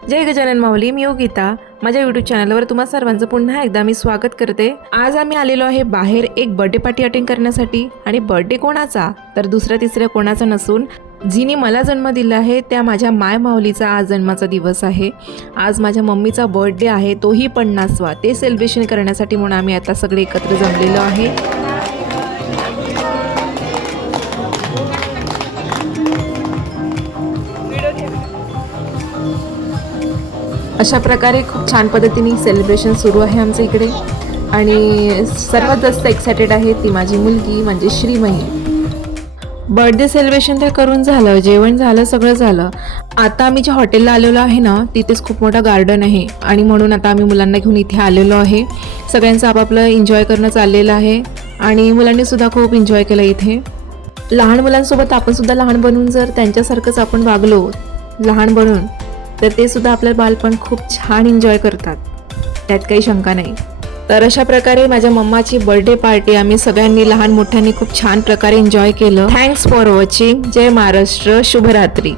जय गजानन माऊली, मी योगिता. माझ्या यूट्यूब चॅनलवर तुम्हा सर्वांचं पुन्हा एकदा मी स्वागत करते. आज आम्ही आलेलो आहे बाहेर एक बर्थडे पार्टी अटेंड करण्यासाठी. आणि बर्थडे कोणाचा तर दुसऱ्या तिसऱ्या कोणाचा नसून जिने मला जन्म दिला आहे त्या माझ्या माय माऊलीचा आज जन्माचा दिवस आहे. आज माझ्या मम्मीचा बर्थडे आहे, तोही 50वा. ते सेलिब्रेशन करण्यासाठी म्हणून आम्ही आता सगळे एकत्र जमलेलो आहे. अशा प्रकारे खूप छान पद्धतीने सेलिब्रेशन सुरू आहे आमच्या इकडे. आणि सर्वात जास्त एक्सायटेड आहे ती माझी मुलगी म्हणजे श्रीमयी. बर्थडे सेलिब्रेशन तर करून झालं, जेवण झालं, सगळं झालं. आता आम्ही ज्या हॉटेलला आलेलो आहे ना तिथेच खूप मोठा गार्डन आहे आणि म्हणून आता आम्ही मुलांना घेऊन इथे आलेलो आहे. सगळ्यांचं आपापलं एन्जॉय करणं चाललेलं आहे आणि मुलांनीसुद्धा खूप एन्जॉय केलं इथे. लहान मुलांसोबत आपण सुद्धा लहान बनून जर त्यांच्यासारखंच आपण वागलो लहान बनून तर ते सुद्धा आपलं बालपण खूप छान एन्जॉय करतात, त्यात काही शंका नाही. तर अशा प्रकारे माझ्या मम्माची बर्थडे पार्टी आम्ही सगळ्यांनी लहान मोठ्यांनी खूप छान प्रकारे एन्जॉय केलं. Thanks for watching. जय महाराष्ट्र. शुभरात्री.